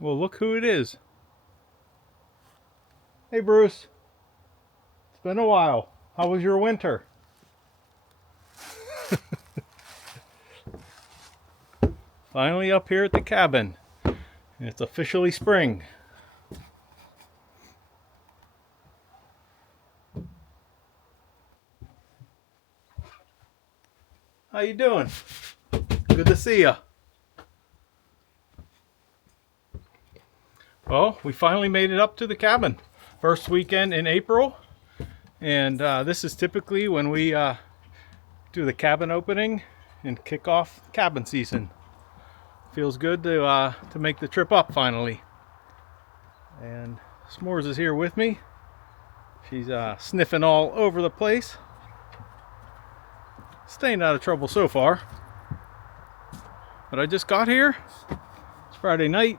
Well, look who it is. Hey, Bruce. It's been a while. How was your winter? Finally up here at the cabin. It's officially spring. How you doing? Good to see ya. Well, we finally made it up to the cabin. First weekend in April. And this is typically when we do the cabin opening and kick off cabin season. Feels good to make the trip up finally. And S'mores is here with me. She's sniffing all over the place. Staying out of trouble so far. But I just got here. It's Friday night.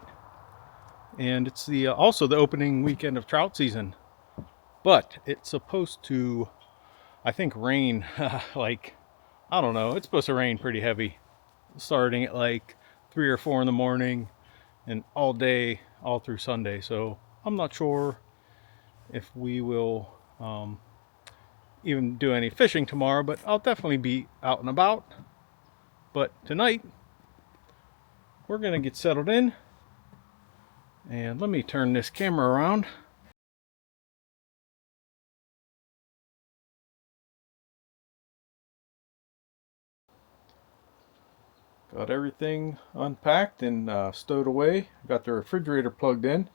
And it's the also the opening weekend of trout season. But it's supposed to, I think, rain like, I don't know, it's supposed to rain pretty heavy. Starting at like 3 or 4 in the morning and all day, all through Sunday. So I'm not sure if we will even do any fishing tomorrow, but I'll definitely be out and about. But tonight, we're going to get settled in. And let me turn this camera around. Got everything unpacked and stowed away. Got the refrigerator plugged in.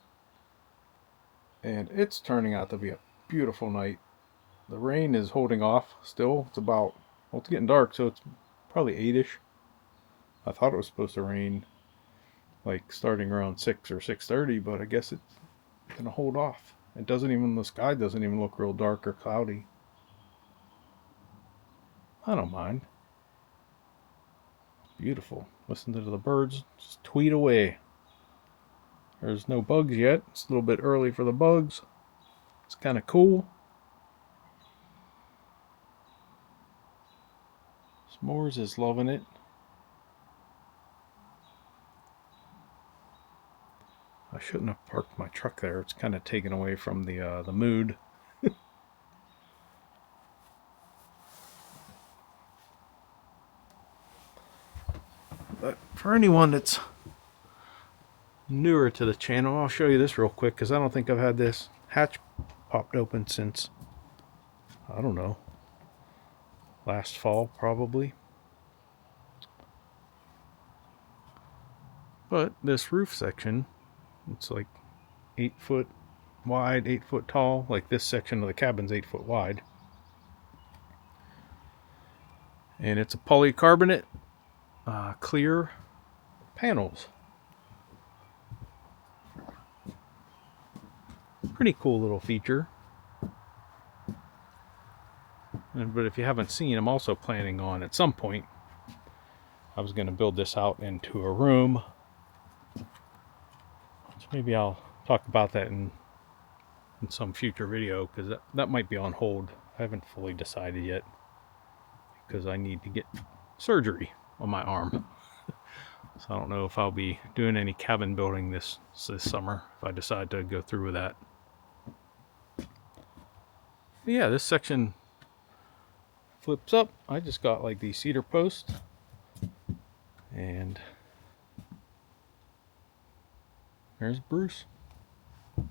And it's turning out to be a beautiful night. The rain is holding off still. It's about, well, it's getting dark, so it's probably 8ish. I thought it was supposed to rain like starting around 6 or 6:30, but I guess it's gonna hold off. It doesn't even, the sky doesn't even look real dark or cloudy. I don't mind. Beautiful. Listen to the birds just tweet away. There's no bugs yet. It's a little bit early for the bugs. It's kind of cool. S'mores is loving it. I shouldn't have parked my truck there. It's kind of taken away from the mood. But for anyone that's newer to the channel, I'll show you this real quick because I don't think I've had this hatch popped open since, I don't know, last fall probably. But this roof section, it's like 8 foot wide, 8 foot tall. Like this section of the cabin's 8 foot wide. And it's a polycarbonate clear panels. Pretty cool little feature. But if you haven't seen, I'm also planning on, at some point, I was going to build this out into a room. So maybe I'll talk about that in some future video, because that might be on hold. I haven't fully decided yet, because I need to get surgery on my arm. So I don't know if I'll be doing any cabin building this summer, if I decide to go through with that. But yeah, this section flips up. I just got like these cedar posts, and there's Bruce. It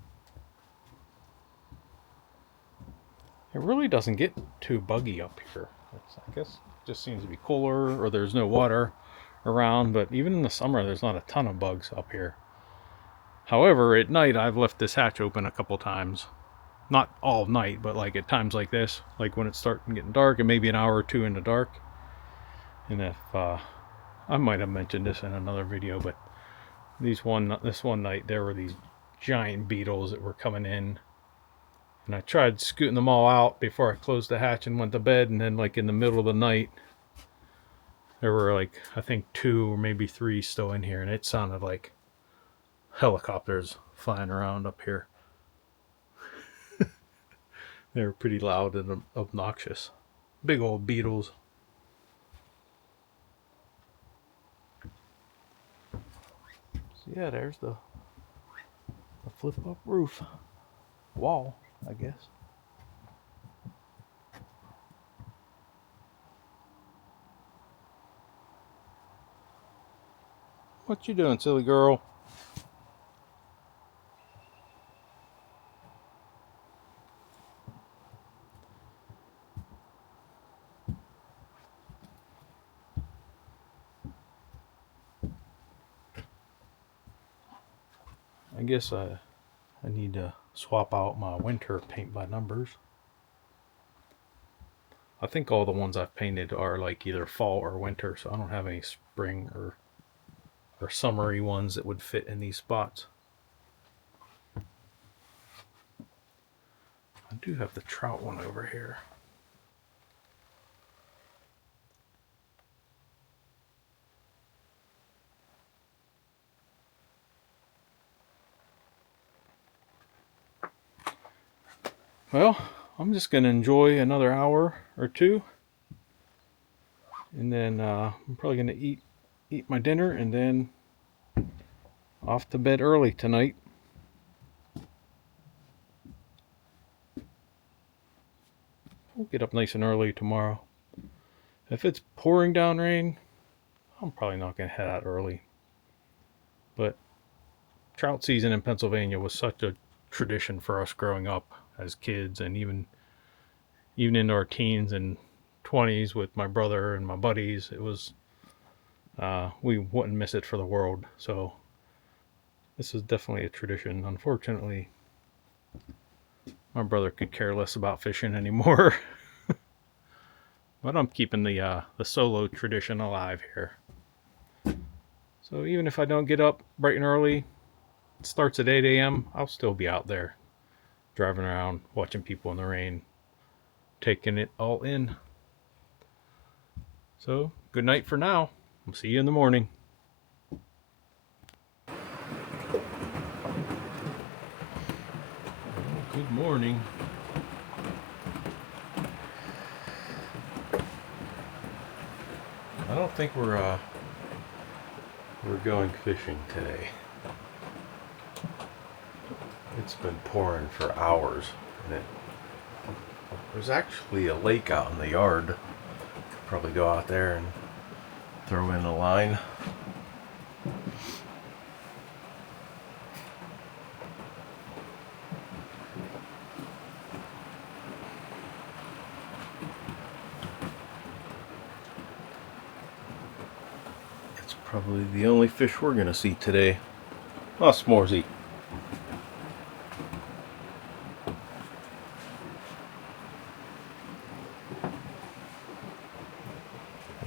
really doesn't get too buggy up here. I guess it just seems to be cooler, or there's no water around, but even in the summer there's not a ton of bugs up here. However, at night I've left this hatch open a couple times. Not all night, but like at times like this, like when it's starting getting dark and maybe an hour or two in the dark. And if I might have mentioned this in another video, but this one night there were these giant beetles that were coming in, and I tried scooting them all out before I closed the hatch and went to bed. And then like in the middle of the night, there were like, I think 2 or maybe 3 still in here, and it sounded like helicopters flying around up here. They were pretty loud and obnoxious. Big old beetles. So yeah, there's the A flip-up roof. Wall, I guess. What you doing, silly girl? I guess I need to swap out my winter paint by numbers. I think all the ones I've painted are like either fall or winter, so I don't have any spring or summery ones that would fit in these spots. I do have the trout one over here. Well, I'm just going to enjoy another hour or two. And then I'm probably going to eat my dinner and then off to bed early tonight. We'll get up nice and early tomorrow. If it's pouring down rain, I'm probably not going to head out early. But trout season in Pennsylvania was such a tradition for us growing up as kids, and even into our teens and 20s with my brother and my buddies. It was we wouldn't miss it for the world. So this is definitely a tradition. Unfortunately, my brother could care less about fishing anymore. But I'm keeping the solo tradition alive here. So even if I don't get up bright and early, it starts at 8 a.m., I'll still be out there driving around, watching people in the rain, taking it all in. So, good night for now. We'll see you in the morning. Good morning. I don't think we're going fishing today. It's been pouring for hours, and there's actually a lake out in the yard. Could probably go out there and throw in a line. It's probably the only fish we're gonna see today. Oh, s'moresy.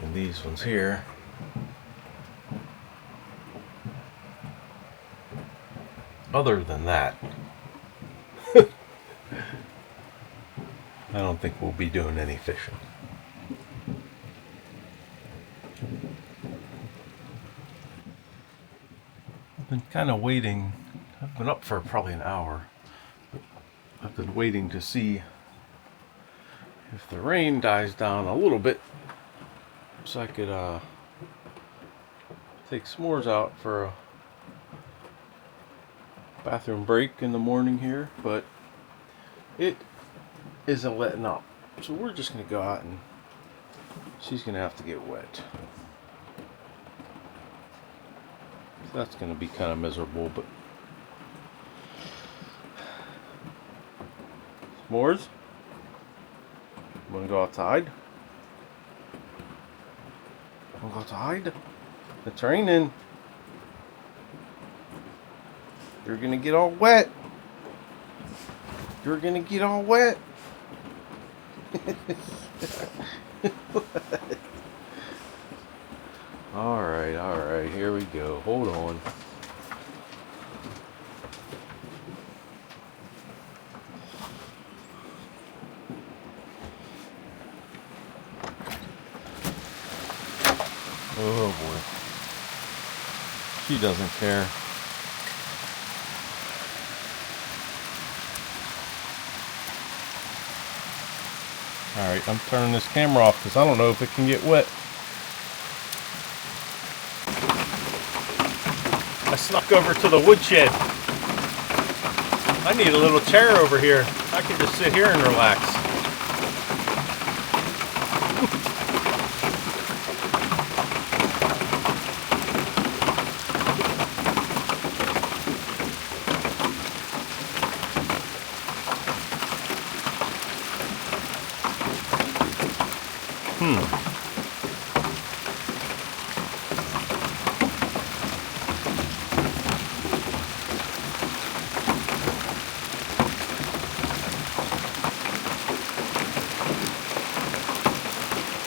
And these ones here, other than that, I don't think we'll be doing any fishing. I've been kind of waiting. I've been up for probably an hour. I've been waiting to see if the rain dies down a little bit so I could take s'mores out for a bathroom break in the morning here, but it isn't letting up. So we're just going to go out, and she's going to have to get wet. So that's going to be kind of miserable, but s'mores? Want to go outside? Want to go outside? It's raining. You're gonna get all wet. You're gonna get all wet. Alright, here we go. Hold on. Oh boy. She doesn't care. Alright, I'm turning this camera off because I don't know if it can get wet. I snuck over to the woodshed I need a little chair over here. I can just sit here and relax.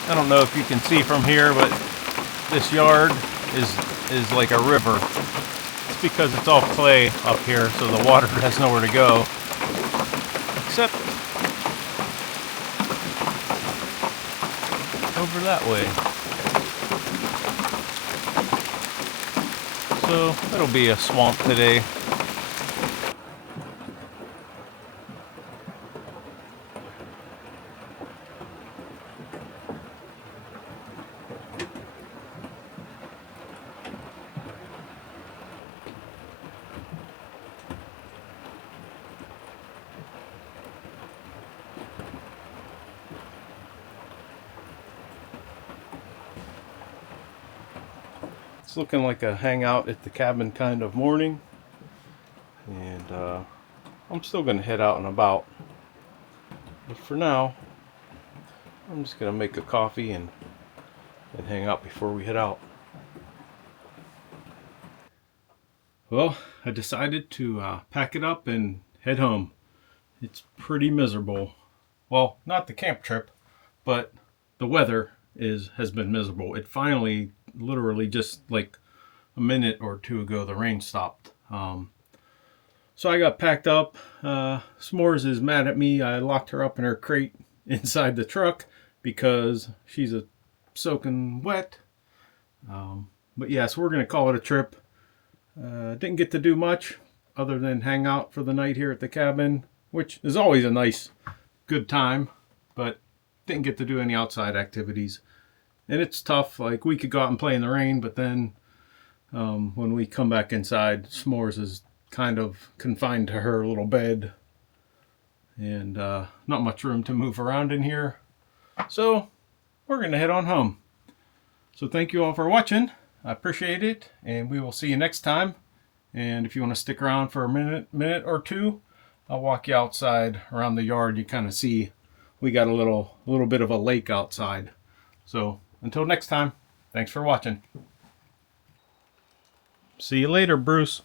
I don't know if you can see from here, but this yard is like a river. It's because it's all clay up here, so the water has nowhere to go. Except over that way. So it'll be a swamp today. It's looking like a hangout at the cabin kind of morning, and I'm still going to head out and about, but for now I'm just going to make a coffee and hang out before we head out. Well, I decided to pack it up and head home. It's pretty miserable. Well, not the camp trip, but the weather has been miserable. It finally, literally just like a minute or two ago, the rain stopped. So I got packed up. S'mores is mad at me. I locked her up in her crate inside the truck because she's soaking wet. But yeah, so we're going to call it a trip. Didn't get to do much other than hang out for the night here at the cabin, which is always a nice, good time, but didn't get to do any outside activities. And it's tough. Like, we could go out and play in the rain, but then when we come back inside, S'mores is kind of confined to her little bed, and not much room to move around in here. So we're going to head on home. So thank you all for watching. I appreciate it, and we will see you next time. And if you want to stick around for a minute or two, I'll walk you outside around the yard. You kind of see we got a little bit of a lake outside. So until next time, thanks for watching. See you later, Bruce.